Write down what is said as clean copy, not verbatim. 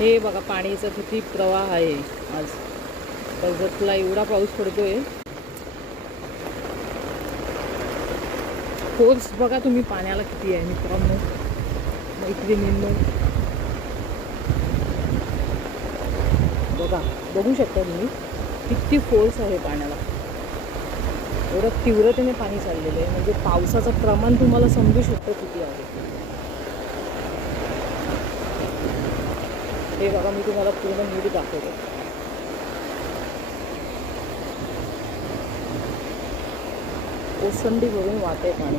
हे बघा पाणीचा किती प्रवाह आहे आज. कर्जतला एवढा पाऊस पडतोय. फोर्स बघा तुम्ही पाण्याला किती आहे मित्रांनो, मैत्रिणींनो. बघा, बघू शकता तुम्ही किती फोर्स आहे पाण्याला. एवढं तीव्रतेने पाणी चाललेलं आहे, म्हणजे पावसाचं प्रमाण तुम्हाला समजू शकतं किती आहे. हे बघा, मी तुम्हाला पूर्ण नीट दाखवते. ओसंडी भरून वाहते पाणी.